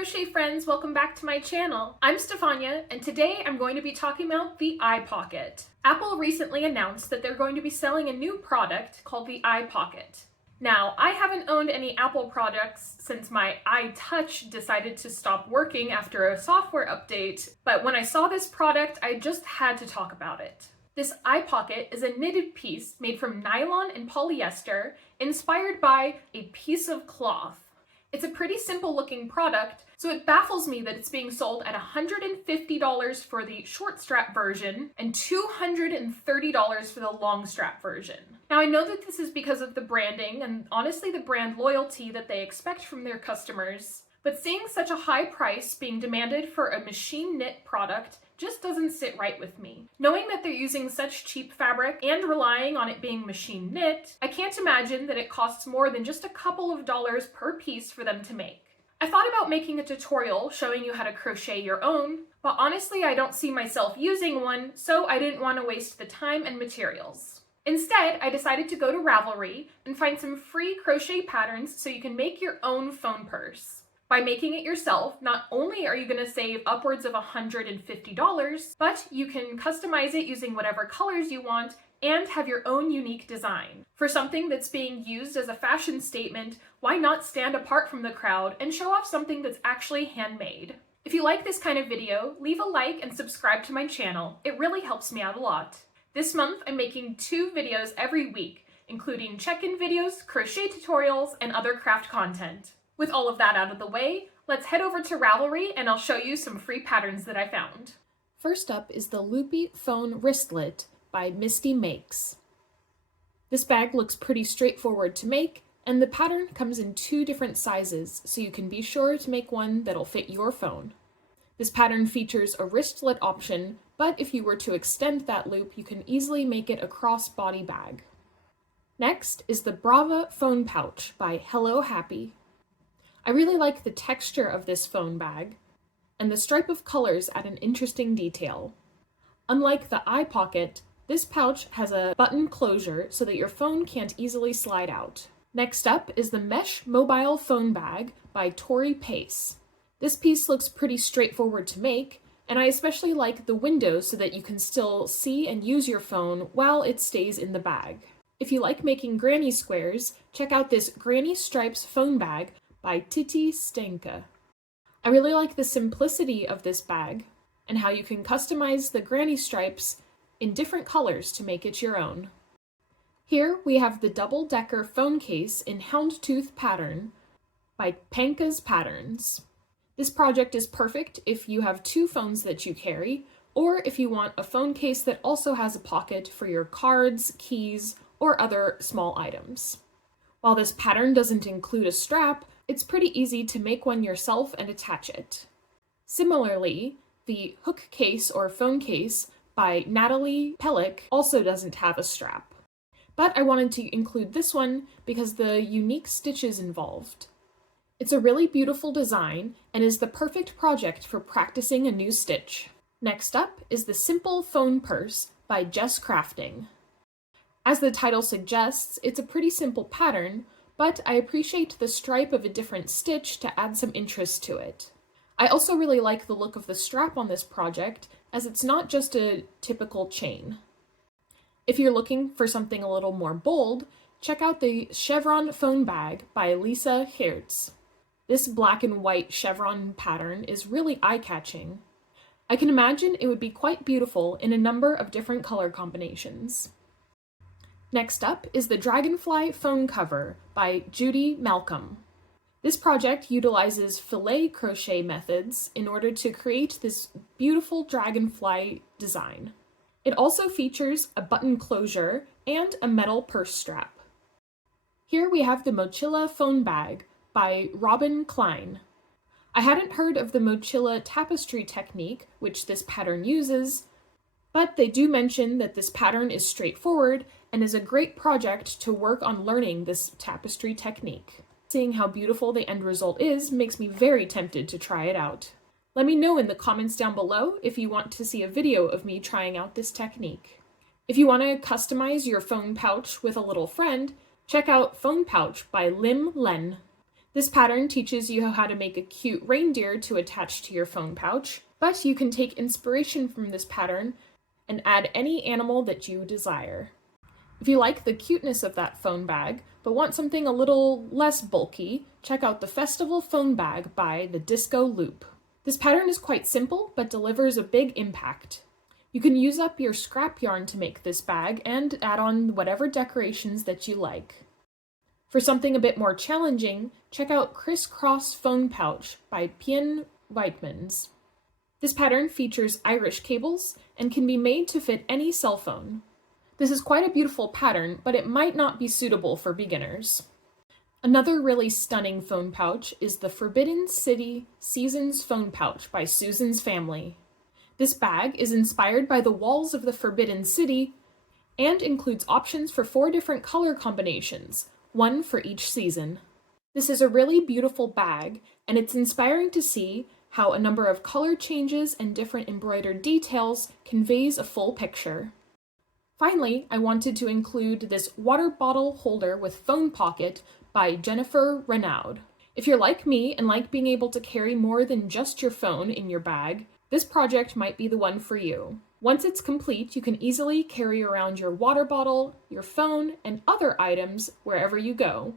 crochet friends, welcome back to my channel. I'm Stefania, and today I'm going to be talking about the Eye Pocket. Apple recently announced that they're going to be selling a new product called the Eye Pocket. Now, I haven't owned any Apple products since my iTouch decided to stop working after a software update, but when I saw this product, I just had to talk about it. This Eye Pocket is a knitted piece made from nylon and polyester, inspired by a piece of cloth. It's a pretty simple looking product, so it baffles me that it's being sold at $150 for the short strap version and $230 for the long strap version. Now I know that this is because of the branding and honestly the brand loyalty that they expect from their customers, but seeing such a high price being demanded for a machine knit product just doesn't sit right with me. Knowing that they're using such cheap fabric and relying on it being machine knit, I can't imagine that it costs more than just a couple of dollars per piece for them to make. I thought about making a tutorial showing you how to crochet your own, but honestly I don't see myself using one, so I didn't want to waste the time and materials. Instead, I decided to go to Ravelry and find some free crochet patterns so you can make your own phone purse. By making it yourself, not only are you going to save upwards of $150, but you can customize it using whatever colors you want and have your own unique design. For something that's being used as a fashion statement, why not stand apart from the crowd and show off something that's actually handmade? If you like this kind of video, leave a like and subscribe to my channel. It really helps me out a lot. This month, I'm making 2 videos every week, including check-in videos, crochet tutorials, and other craft content. With all of that out of the way, let's head over to Ravelry and I'll show you some free patterns that I found. First up is the Loopy Phoen Wristlet by Misty Makes. This bag looks pretty straightforward to make, and the pattern comes in 2 different sizes, so you can be sure to make one that'll fit your phone. This pattern features a wristlet option, but if you were to extend that loop, you can easily make it a cross-body bag. Next is the Brava phone pouch by Hello Happy. I really like the texture of this phone bag, and the stripe of colors add an interesting detail. Unlike the Eye Pocket, this pouch has a button closure so that your phone can't easily slide out. Next up is the Mesh Mobile Phone Bag by Tory. This piece looks pretty straightforward to make, and I especially like the windows so that you can still see and use your phone while it stays in the bag. If you like making granny squares, check out this Granny Stripes phone bag by Titti Stenke. I really like the simplicity of this bag and how you can customize the granny stripes in different colors to make it your own. Here we have the DoubleDecker phone case in Houndtooth pattern by Panka's Patterns. This project is perfect if you have 2 phones that you carry, or if you want a phone case that also has a pocket for your cards, keys, or other small items. While this pattern doesn't include a strap, it's pretty easy to make one yourself and attach it. Similarly, the hook case or phone case by Natalie Pelikh also doesn't have a strap. But I wanted to include this one because the unique stitches involved. It's a really beautiful design and is the perfect project for practicing a new stitch. Next up is the Simple Phone Purse by Jesscrafting. As the title suggests, it's a pretty simple pattern, but I appreciate the stripe of a different stitch to add some interest to it. I also really like the look of the strap on this project, as it's not just a typical chain. If you're looking for something a little more bold, check out the Chevron phone bag by Geerts. This black and white chevron pattern is really eye-catching. I can imagine it would be quite beautiful in a number of different color combinations. Next up is the Dragonfly phone cover by Judy. This project utilizes filet crochet methods in order to create this beautiful dragonfly design. It also features a button closure and a metal purse strap. Here we have the Mochila phone bag by Kline. I hadn't heard of the Mochila tapestry technique, which this pattern uses, but they do mention that this pattern is straightforward and is a great project to work on learning this tapestry technique. Seeing how beautiful the end result is makes me very tempted to try it out. Let me know in the comments down below if you want to see a video of me trying out this technique. If you want to customize your phone pouch with a little friend, check out Phone Pouch by Lenn. This pattern teaches you how to make a cute reindeer to attach to your phone pouch, but you can take inspiration from this pattern and add any animal that you desire. If you like the cuteness of that phone bag, but want something a little less bulky, check out the Festival Phone Bag by the Disco Loop. This pattern is quite simple, but delivers a big impact. You can use up your scrap yarn to make this bag and add on whatever decorations that you like. For something a bit more challenging, check out Crisscross Phone Pouch by Pien Wijtmans. This pattern features Irish cables and can be made to fit any cell phone. This is quite a beautiful pattern, but it might not be suitable for beginners. Another really stunning phone pouch is the Forbidden City Seasons Phone Pouch by Susan's Family. This bag is inspired by the walls of the Forbidden City and includes options for 4 different color combinations, one for each season. This is a really beautiful bag, and it's inspiring to see how a number of color changes and different embroidered details conveys a full picture. Finally, I wanted to include this water bottle holder with phone pocket by Jennifer Renaud. If you're like me and like being able to carry more than just your phone in your bag, this project might be the one for you. Once it's complete, you can easily carry around your water bottle, your phone, and other items wherever you go.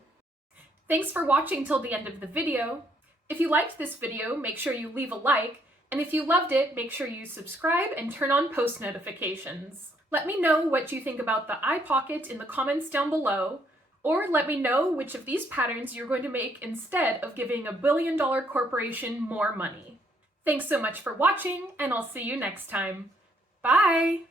Thanks for watching till the end of the video. If you liked this video, make sure you leave a like, and if you loved it, make sure you subscribe and turn on post notifications. Let me know what you think about the eye pocket in the comments down below, or let me know which of these patterns you're going to make instead of giving a billion-dollar corporation more money. Thanks so much for watching, and I'll see you next time. Bye!